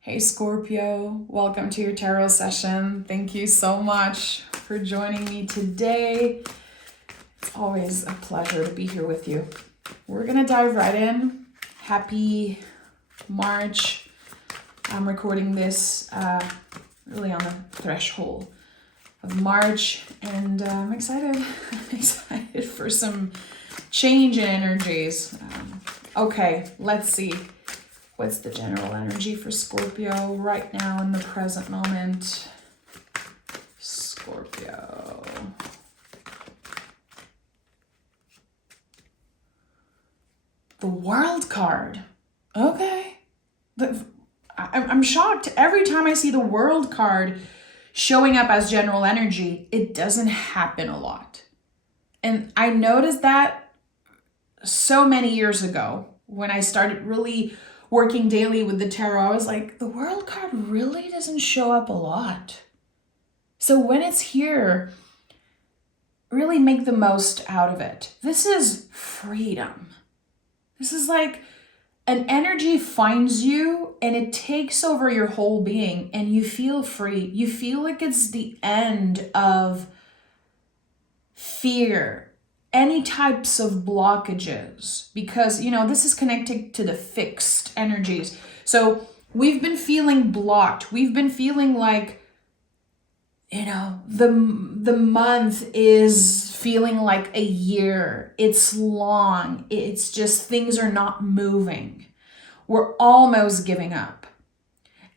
Hey Scorpio, welcome to your tarot session. Thank you so much for joining me today. It's always a pleasure to be here with you. We're gonna dive right in. Happy March. I'm recording this really on the threshold of March, and I'm excited. I'm excited for some change in energies. Okay, let's see. What's the general energy for Scorpio right now in the present moment? Scorpio. The World card. Okay. I'm shocked. Every time I see the World card showing up as general energy, it doesn't happen a lot. And I noticed that so many years ago when I started really working daily with the tarot. I was like, the World card really doesn't show up a lot. So when it's here, really make the most out of it. This is freedom. This is like an energy finds you and it takes over your whole being and you feel free. You feel like it's the end of fear, any types of blockages, because this is connected to the fixed energies. So we've been feeling blocked. We've been feeling like the month is feeling like a year. It's long. It's just things are not moving. We're almost giving up.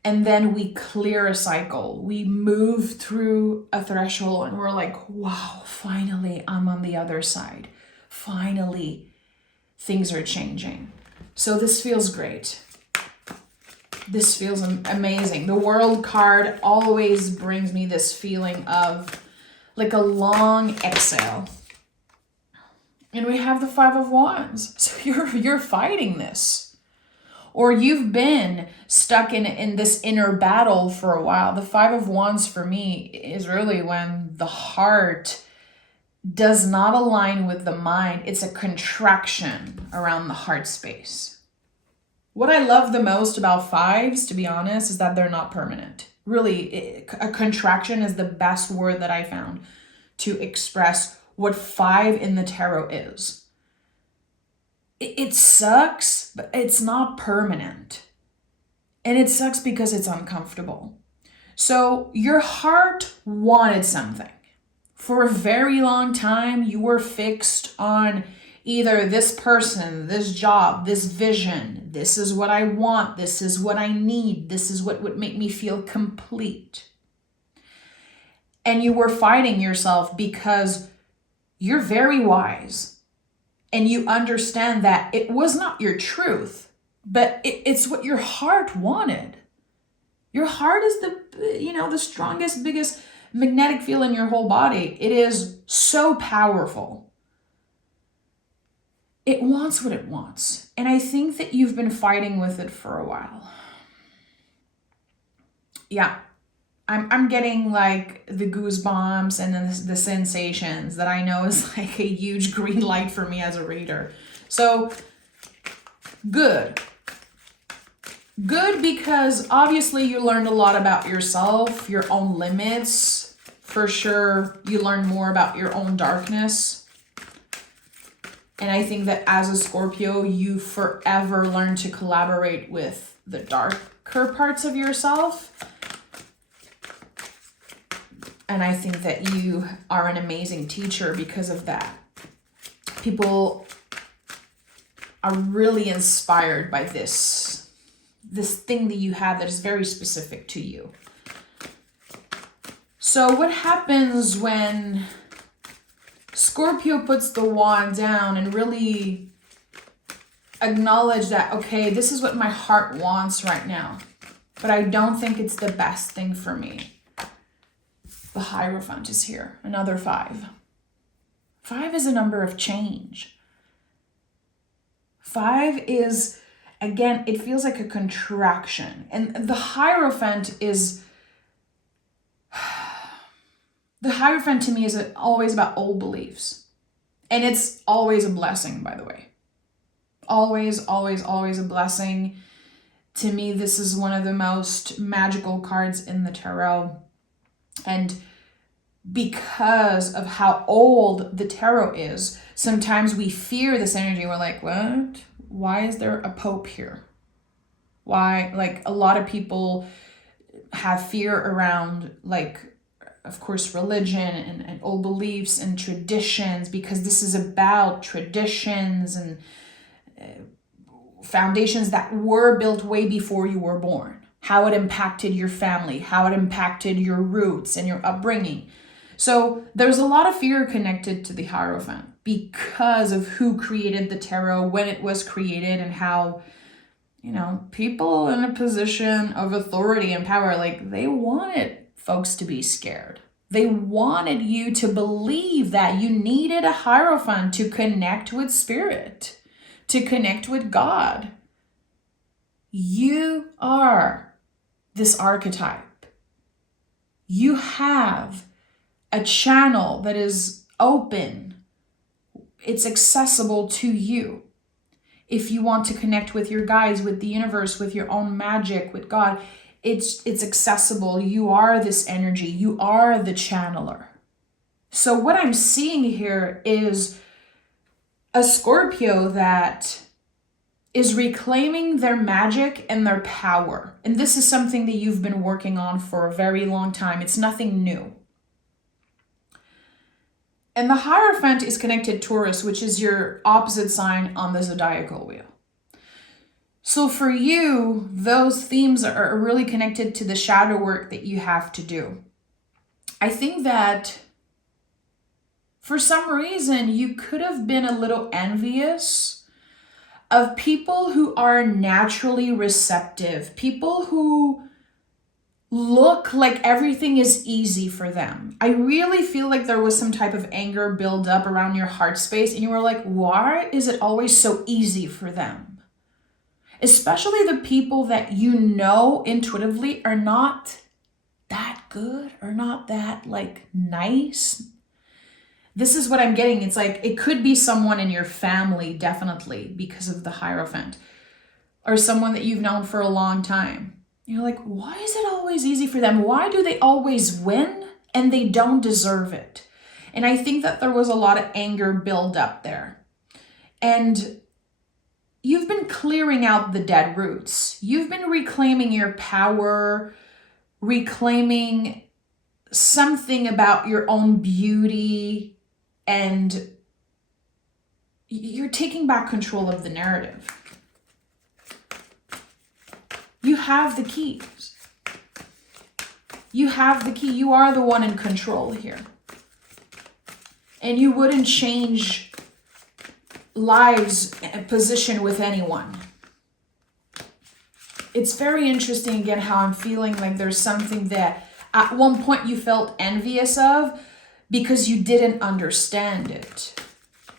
And then we clear a cycle. We move through a threshold and we're like, wow, finally I'm on the other side. Finally, things are changing. So this feels great. This feels amazing. The World card always brings me this feeling of like a long exhale. And we have the Five of Wands. So you're fighting this. Or you've been stuck in this inner battle for a while. The Five of Wands for me is really when the heart does not align with the mind. It's a contraction around the heart space. What I love the most about fives, to be honest, is that they're not permanent. Really, a contraction is the best word that I found to express what five in the tarot is. It sucks, but it's not permanent. And it sucks because it's uncomfortable. So your heart wanted something. For a very long time, you were fixed on either this person, this job, this vision. This is what I want. This is what I need. This is what would make me feel complete. And you were fighting yourself because you're very wise. And you understand that it was not your truth, but it's what your heart wanted. Your heart is the strongest, biggest magnetic field in your whole body. It is so powerful. It wants what it wants. And I think that you've been fighting with it for a while. Yeah. I'm getting like the goosebumps and then the sensations that I know is like a huge green light for me as a reader. So good. Good because obviously you learned a lot about yourself, your own limits. For sure, you learn more about your own darkness. And I think that as a Scorpio, you forever learn to collaborate with the darker parts of yourself. And I think that you are an amazing teacher because of that. People are really inspired by this thing that you have that is very specific to you. So what happens when Scorpio puts the wand down and really acknowledge that, okay, this is what my heart wants right now, but I don't think it's the best thing for me. The Hierophant is here, another five. Five is a number of change. Five is, again, it feels like a contraction. And the Hierophant is, the Hierophant to me is always about old beliefs. And it's always a blessing, by the way. Always, always, always a blessing. To me, this is one of the most magical cards in the tarot. And because of how old the tarot is, sometimes we fear this energy. We're like, what? Why is there a pope here? Why? Like, a lot of people have fear around, like, of course, religion and old beliefs and traditions, because this is about traditions and foundations that were built way before you were born. How it impacted your family, how it impacted your roots and your upbringing. So there's a lot of fear connected to the Hierophant because of who created the tarot, when it was created, and how, people in a position of authority and power, like, they wanted folks to be scared. They wanted you to believe that you needed a Hierophant to connect with spirit, to connect with God. You are this archetype. You have a channel that is open. It's accessible to you. If you want to connect with your guides, with the universe, with your own magic, with God, it's accessible. You are this energy. You are the channeler. So what I'm seeing here is a Scorpio that is reclaiming their magic and their power. And this is something that you've been working on for a very long time. It's nothing new. And the Hierophant is connected to Taurus, which is your opposite sign on the zodiacal wheel. So for you, those themes are really connected to the shadow work that you have to do. I think that for some reason, you could have been a little envious of people who are naturally receptive, people who look like everything is easy for them. I really feel like there was some type of anger build up around your heart space, and you were like, why is it always so easy for them? Especially the people that you know intuitively are not that good or not that like nice. This is what I'm getting. It's like, it could be someone in your family, definitely, because of the Hierophant, or someone that you've known for a long time. You're like, why is it always easy for them? Why do they always win and they don't deserve it? And I think that there was a lot of anger build up there. And you've been clearing out the dead roots. You've been reclaiming your power, reclaiming something about your own beauty, and you're taking back control of the narrative. You have the keys. You have the key. You are the one in control here. And you wouldn't change lives position with anyone. It's very interesting again how I'm feeling like there's something that at one point you felt envious of because you didn't understand it.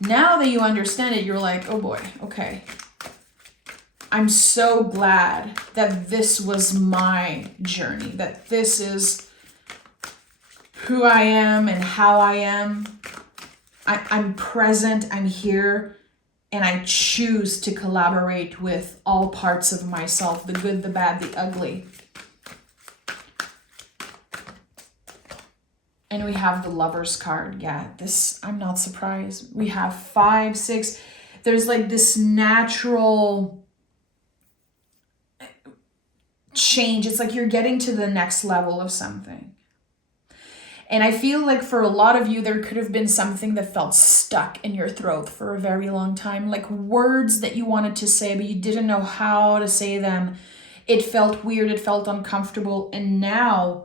Now that you understand it, you're like, oh boy, okay. I'm so glad that this was my journey, that this is who I am and how I am. I'm present, I'm here, and I choose to collaborate with all parts of myself, the good, the bad, the ugly. And we have the Lover's card. Yeah, this, I'm not surprised. We have 5, 6. There's like this natural change. It's like you're getting to the next level of something. And I feel like for a lot of you, there could have been something that felt stuck in your throat for a very long time. Like words that you wanted to say, but you didn't know how to say them. It felt weird. It felt uncomfortable. And now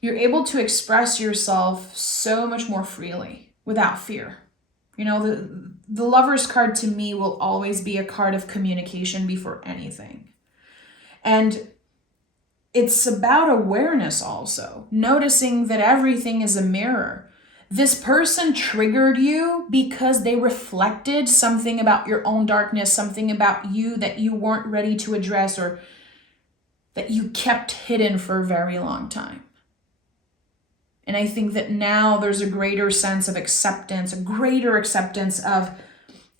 you're able to express yourself so much more freely without fear. You know, the Lover's card to me will always be a card of communication before anything. And it's about awareness also, noticing that everything is a mirror. This person triggered you because they reflected something about your own darkness, something about you that you weren't ready to address or that you kept hidden for a very long time. And I think that now there's a greater sense of acceptance, a greater acceptance of,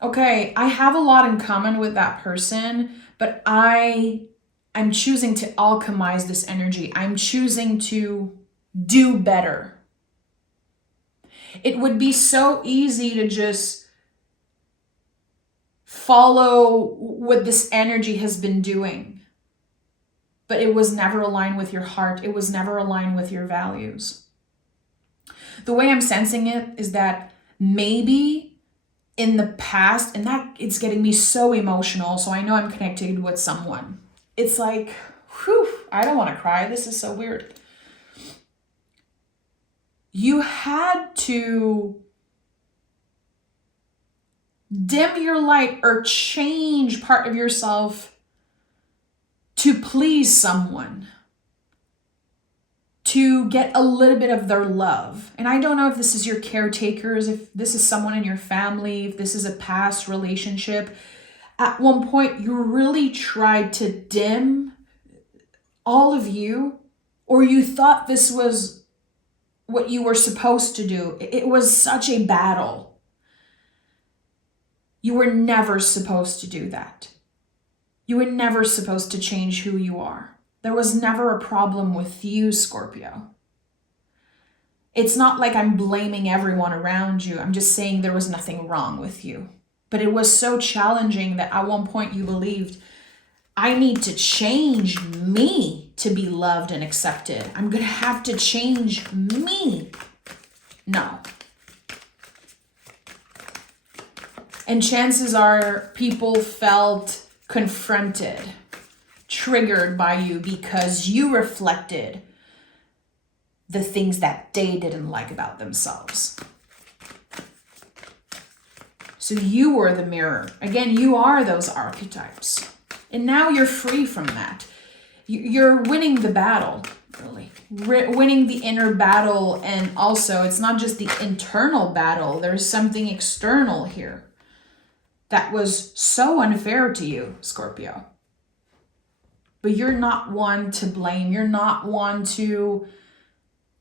okay, I have a lot in common with that person, but I I'm choosing to alchemize this energy. I'm choosing to do better. It would be so easy to just follow what this energy has been doing, but it was never aligned with your heart. It was never aligned with your values. The way I'm sensing it is that maybe in the past, and that it's getting me so emotional, so I know I'm connected with someone. It's like, whew, I don't want to cry. This is so weird. You had to dim your light or change part of yourself to please someone, to get a little bit of their love. And I don't know if this is your caretakers, if this is someone in your family, if this is a past relationship. At one point, you really tried to dim all of you, or you thought this was what you were supposed to do. It was such a battle. You were never supposed to do that. You were never supposed to change who you are. There was never a problem with you, Scorpio. It's not like I'm blaming everyone around you. I'm just saying there was nothing wrong with you. But it was so challenging that at one point you believed, I need to change me to be loved and accepted. I'm going to have to change me. No. And chances are people felt confronted, triggered by you because you reflected the things that they didn't like about themselves. So you were the mirror. Again, you are those archetypes. And now you're free from that. You're winning the battle, really. Winning the inner battle. And also, it's not just the internal battle. There's something external here that was so unfair to you, Scorpio. But you're not one to blame. You're not one to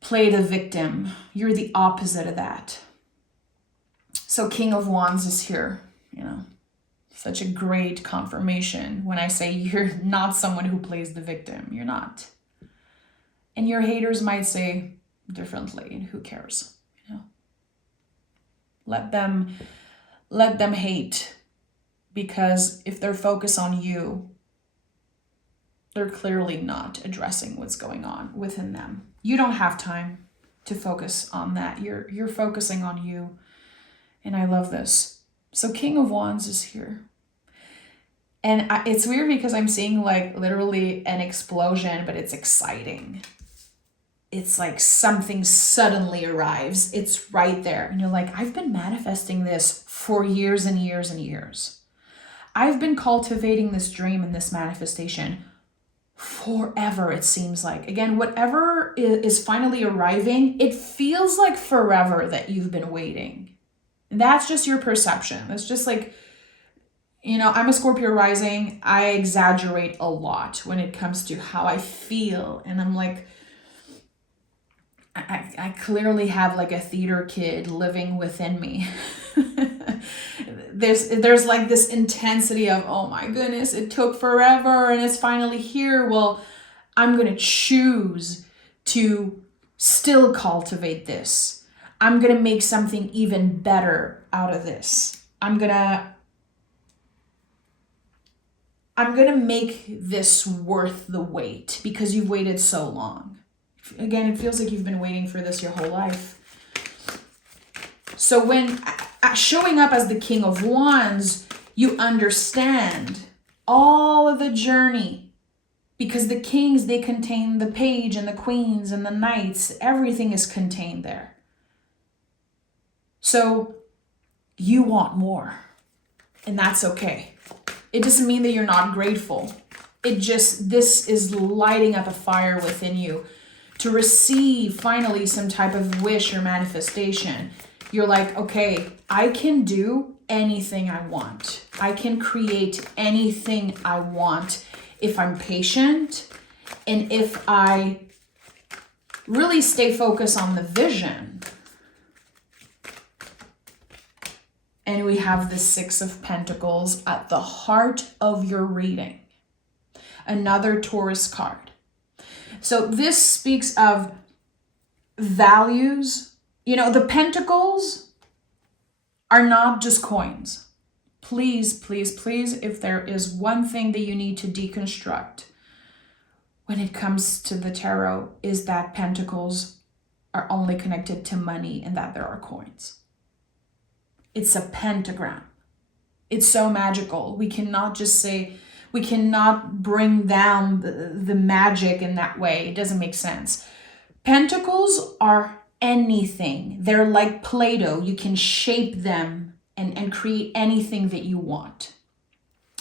play the victim. You're the opposite of that. So King of Wands is here, such a great confirmation when I say you're not someone who plays the victim. You're not. And your haters might say differently, and who cares? Let them hate, because if they're focused on you, they're clearly not addressing what's going on within them. You don't have time to focus on that. You're focusing on you. And I love this. So King of Wands is here. And it's weird because I'm seeing like literally an explosion, but it's exciting. It's like something suddenly arrives. It's right there. And you're like, I've been manifesting this for years and years and years. I've been cultivating this dream and this manifestation forever, it seems like. Again, whatever is finally arriving, it feels like forever that you've been waiting. And that's just your perception. That's just like, I'm a Scorpio rising. I exaggerate a lot when it comes to how I feel. And I'm like, I clearly have like a theater kid living within me. There's like this intensity of, oh my goodness, it took forever and it's finally here. Well, I'm going to choose to still cultivate this. I'm going to make something even better out of this. I'm going to make this worth the wait because you've waited so long. Again, it feels like you've been waiting for this your whole life. So when showing up as the King of Wands, you understand all of the journey, because the kings, they contain the page and the queens and the knights. Everything is contained there. So you want more, and that's okay. It doesn't mean that you're not grateful. This is lighting up a fire within you to receive finally some type of wish or manifestation. You're like, okay, I can do anything I want. I can create anything I want if I'm patient and if I really stay focused on the vision. And we have the Six of Pentacles at the heart of your reading. another Taurus card. So this speaks of values. You know, the pentacles are not just coins. Please, please, please, if there is one thing that you need to deconstruct when it comes to the tarot, is that pentacles are only connected to money and that there are coins. It's a pentagram. It's so magical. We cannot just say, we cannot bring down the magic in that way. It doesn't make sense. Pentacles are anything. They're like Play-Doh. You can shape them and create anything that you want.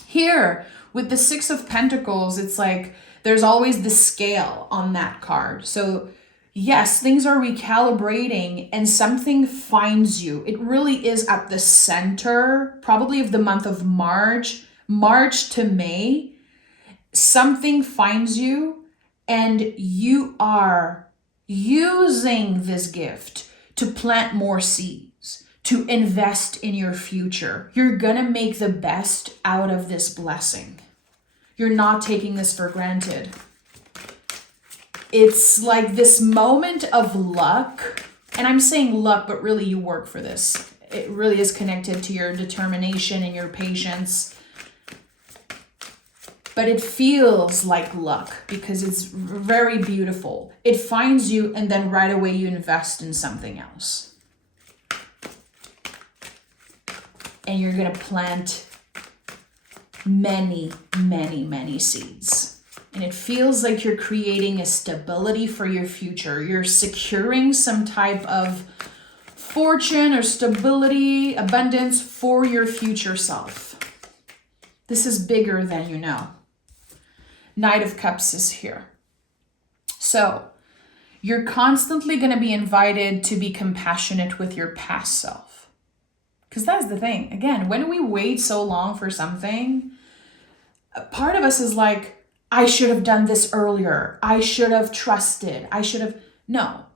Here, with the Six of Pentacles, it's like there's always the scale on that card. So yes, things are recalibrating and something finds you. It really is at the center, probably of the month of March to May. Something finds you and you are using this gift to plant more seeds, to invest in your future. You're gonna make the best out of this blessing. You're not taking this for granted. It's like this moment of luck, and I'm saying luck, but really you work for this. It really is connected to your determination and your patience. But it feels like luck because it's very beautiful. It finds you and then right away you invest in something else. And you're gonna plant many, many, many seeds. And it feels like you're creating a stability for your future. You're securing some type of fortune or stability, abundance for your future self. This is bigger than you know. Knight of Cups is here. So you're constantly going to be invited to be compassionate with your past self. Because that's the thing. Again, when we wait so long for something, a part of us is like, I should have done this earlier. I should have trusted. I should have. No.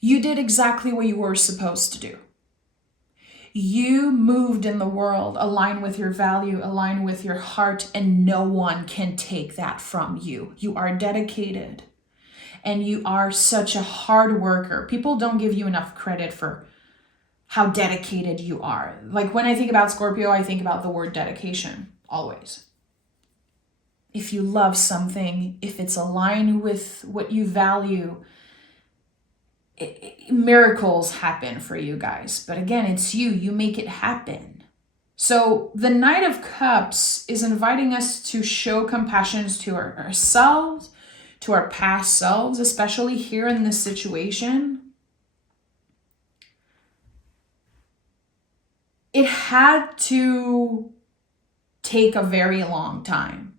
You did exactly what you were supposed to do. You moved in the world, aligned with your value, aligned with your heart, and no one can take that from you. You are dedicated and you are such a hard worker. People don't give you enough credit for how dedicated you are. Like when I think about Scorpio, I think about the word dedication, always. If you love something, if it's aligned with what you value, miracles happen for you guys. But again, it's you make it happen. So the Knight of Cups is inviting us to show compassion to ourselves, to our past selves, especially here in this situation. It had to take a very long time.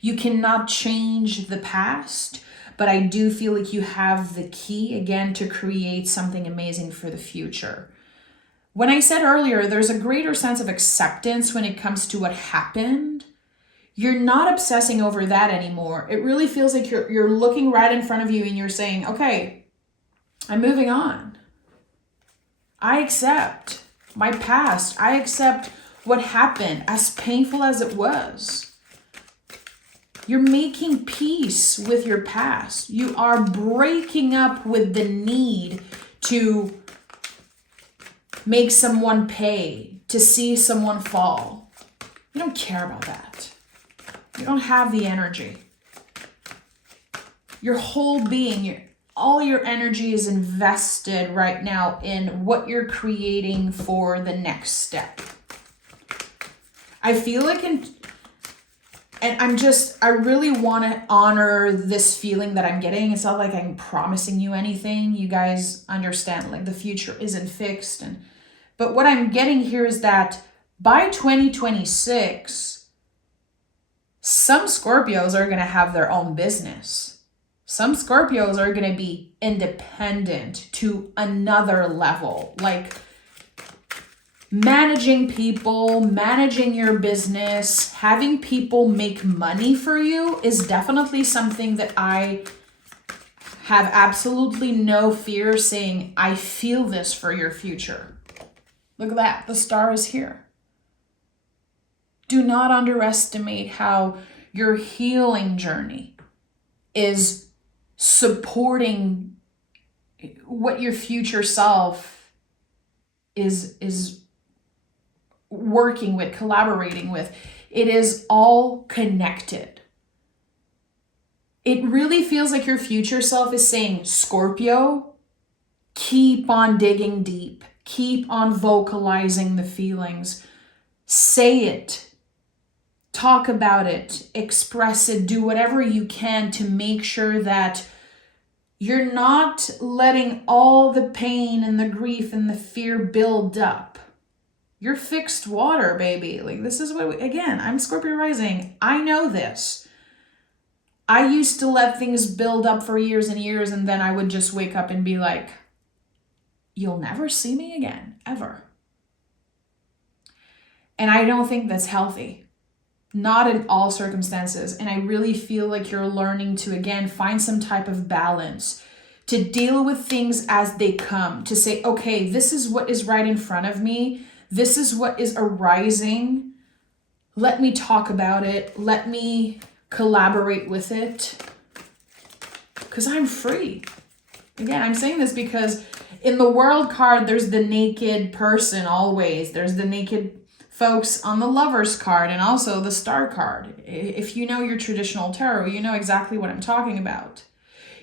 You cannot change the past, but I do feel like you have the key, again, to create something amazing for the future. When I said earlier, there's a greater sense of acceptance when it comes to what happened. You're not obsessing over that anymore. It really feels like you're looking right in front of you and you're saying, okay, I'm moving on. I accept my past. I accept what happened, as painful as it was. You're making peace with your past. You are breaking up with the need to make someone pay, to see someone fall. You don't care about that. You don't have the energy. Your whole being, all your energy is invested right now in what you're creating for the next step. I feel like I really want to honor this feeling that I'm getting. It's not like I'm promising you anything. You guys understand, like the future isn't fixed. But what I'm getting here is that by 2026, some Scorpios are going to have their own business. Some Scorpios are going to be independent to another level, like managing people, managing your business, having people make money for you is definitely something that I have absolutely no fear saying, I feel this for your future. Look at that. The star is here. Do not underestimate how Your healing journey is supporting what your future self is working with, collaborating with. It is all connected. It really feels like your future self is saying, Scorpio, keep on digging deep. Keep on vocalizing the feelings. Say it. Talk about it. Express it. Do whatever you can to make sure that you're not letting all the pain and the grief and the fear build up. You're fixed water, baby. Like, this is what, again, I'm Scorpio rising. I know this. I used to let things build up for years and years, and then I would just wake up and be like, you'll never see me again, ever. And I don't think that's healthy. Not in all circumstances. And I really feel like you're learning to, again, find some type of balance, to deal with things as they come, to say, okay, this is what is right in front of me. This is what is arising. Let me talk about it. Let me collaborate with it, because I'm free. Again, I'm saying this because in the World card, there's the naked person always. There's the naked folks on the Lovers card, and also the Star card. If you know your traditional tarot, you know exactly what I'm talking about.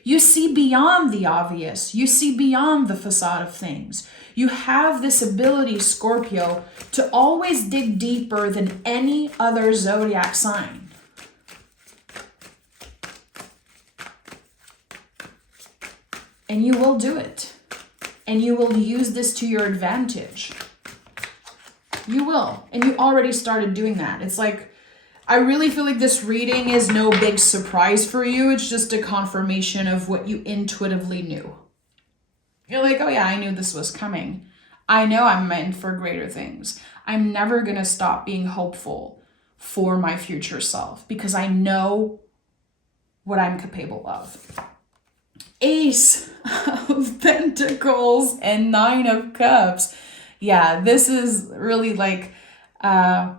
You see beyond the obvious. You see beyond the facade of things. You have this ability, Scorpio, to always dig deeper than any other zodiac sign. And you will do it. And you will use this to your advantage. You will. And you already started doing that. It's like, I really feel like this reading is no big surprise for you. It's just a confirmation of what you intuitively knew. You're like, oh yeah, I knew this was coming. I know I'm meant for greater things. I'm never going to stop being hopeful for my future self because I know what I'm capable of. Ace of Pentacles and Nine of Cups. Yeah, this is really like a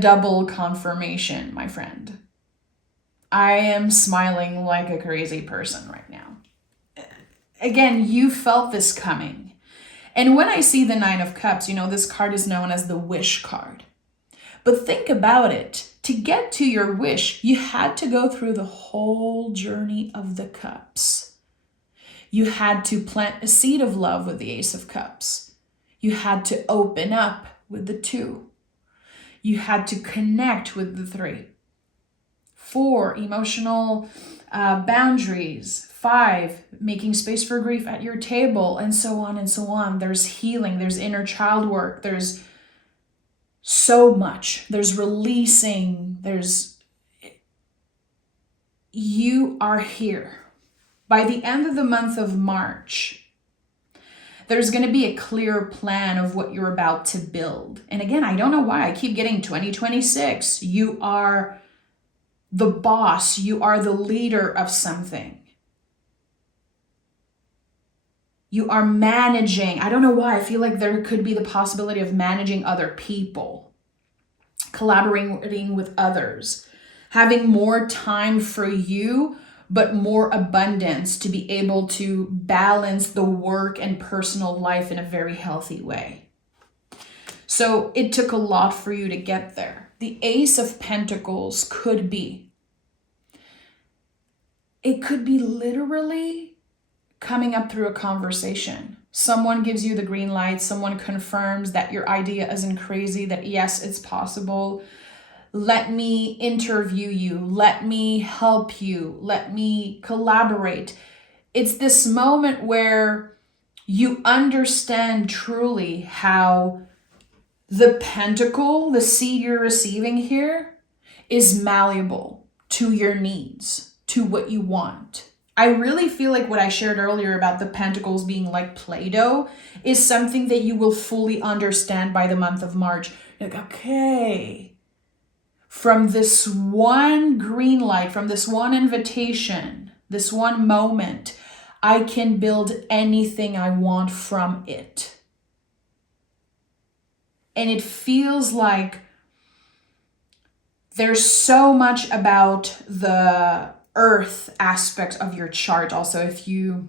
double confirmation, my friend. I am smiling like a crazy person right now. Again, you felt this coming. And when I see the Nine of Cups, you know, this card is known as the wish card. But think about it. To get to your wish, you had to go through the whole journey of the cups. You had to plant a seed of love with the Ace of Cups. You had to open up with the 2. You had to connect with the 3. 4, emotional boundaries. 5, making space for grief at your table, and so on and so on. There's healing, there's inner child work, there's so much. There's releasing, you are here. By the end of the month of March, there's going to be a clear plan of what you're about to build. And again, I don't know why I keep getting 2026. You are the boss. You are the leader of something. You are managing. I don't know why. I feel like there could be the possibility of managing other people, collaborating with others, having more time for you, but more abundance to be able to balance the work and personal life in a very healthy way. So it took a lot for you to get there. The Ace of Pentacles could be literally coming up through a conversation. Someone gives you the green light. Someone confirms that your idea isn't crazy, that yes, it's possible. Let me interview you. Let me help you. Let me collaborate. It's this moment where you understand truly how the pentacle, the seed you're receiving here, is malleable to your needs, to what you want. I really feel like what I shared earlier about the pentacles being like Play-Doh is something that you will fully understand by the month of March. You're like, okay, from this one green light, from this one invitation, this one moment, I can build anything I want from it. And it feels like There's so much about the earth aspect of your chart. Also, if you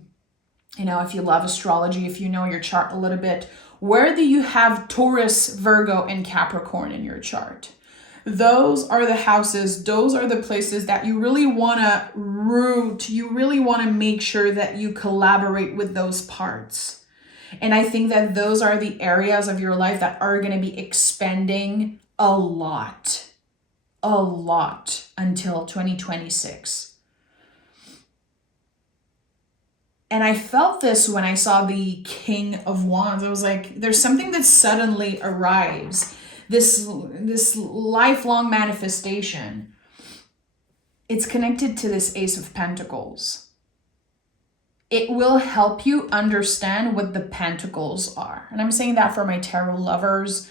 love astrology, if you know your chart a little bit, where do you have Taurus, Virgo, and Capricorn in your chart? Those are the houses, those are the places that you really want to root. You really want to make sure that you collaborate with those parts. And I think that those are the areas of your life that are going to be expanding a lot until 2026. And I felt this when I saw the King of Wands. I was like, there's something that suddenly arrives. This lifelong manifestation. It's connected to this Ace of Pentacles. It will help you understand what the Pentacles are. And I'm saying that for my tarot lovers.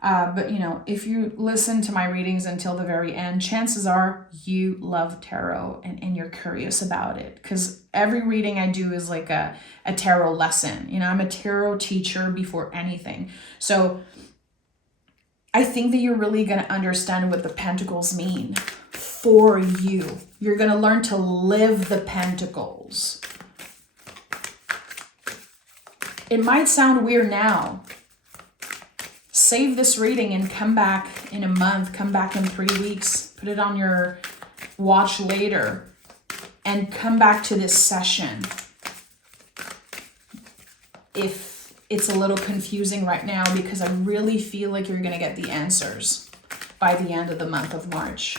But if you listen to my readings until the very end, chances are you love tarot and you're curious about it, because every reading I do is like a tarot lesson. I'm a tarot teacher before anything. So I think that you're really going to understand what the Pentacles mean for you. You're going to learn to live the Pentacles. It might sound weird now. Save this reading and come back in a month, come back in 3 weeks, put it on your watch later, and come back to this session. If it's a little confusing right now, because I really feel like you're going to get the answers by the end of the month of March.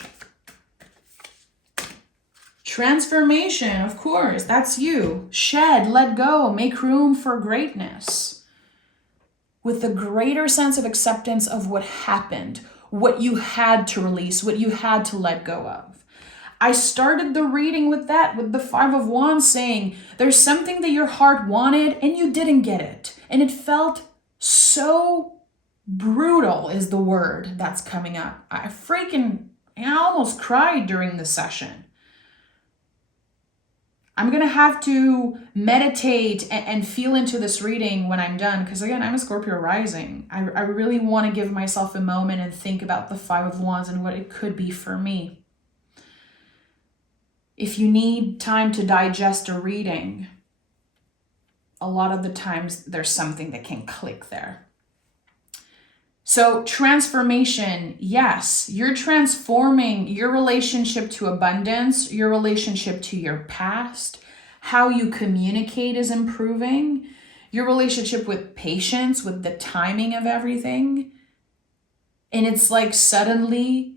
Transformation, of course, that's you. Shed, let go, make room for greatness. With a greater sense of acceptance of what happened, what you had to release, what you had to let go of. I started the reading with that, with the Five of Wands, saying there's something that your heart wanted and you didn't get it. And it felt so brutal is the word that's coming up. I almost cried during the session. I'm going to have to meditate and feel into this reading when I'm done. Because again, I'm a Scorpio rising. I really want to give myself a moment and think about the Five of Wands and what it could be for me. If you need time to digest a reading, a lot of the times there's something that can click there. So transformation, yes, you're transforming your relationship to abundance, your relationship to your past, how you communicate is improving, your relationship with patience, with the timing of everything. And it's like suddenly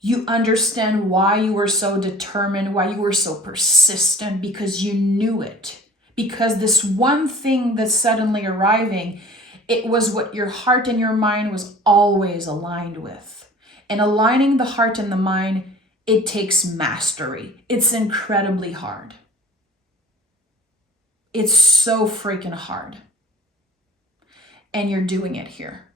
you understand why you were so determined, why you were so persistent, because you knew it. Because this one thing that's suddenly arriving, it was what your heart and your mind was always aligned with. And aligning the heart and the mind, it takes mastery. It's incredibly hard. It's so freaking hard. And you're doing it here.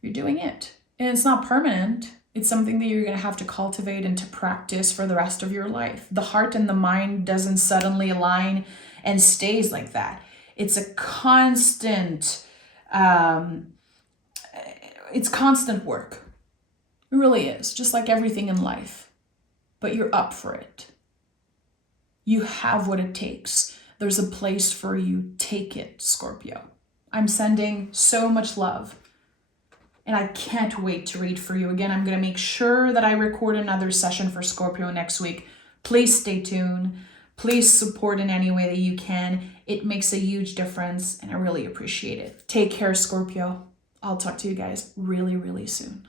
You're doing it. And it's not permanent. It's something that you're going to have to cultivate and to practice for the rest of your life. The heart and the mind doesn't suddenly align and stays like that. It's a constant... it's constant work. It really is, just like everything in life. But you're up for it. You have what it takes. There's a place for you. Take it, Scorpio. I'm sending so much love. And I can't wait to read for you. Again, I'm going to make sure that I record another session for Scorpio next week. Please stay tuned. Please support in any way that you can. It makes a huge difference, and I really appreciate it. Take care, Scorpio. I'll talk to you guys really, really soon.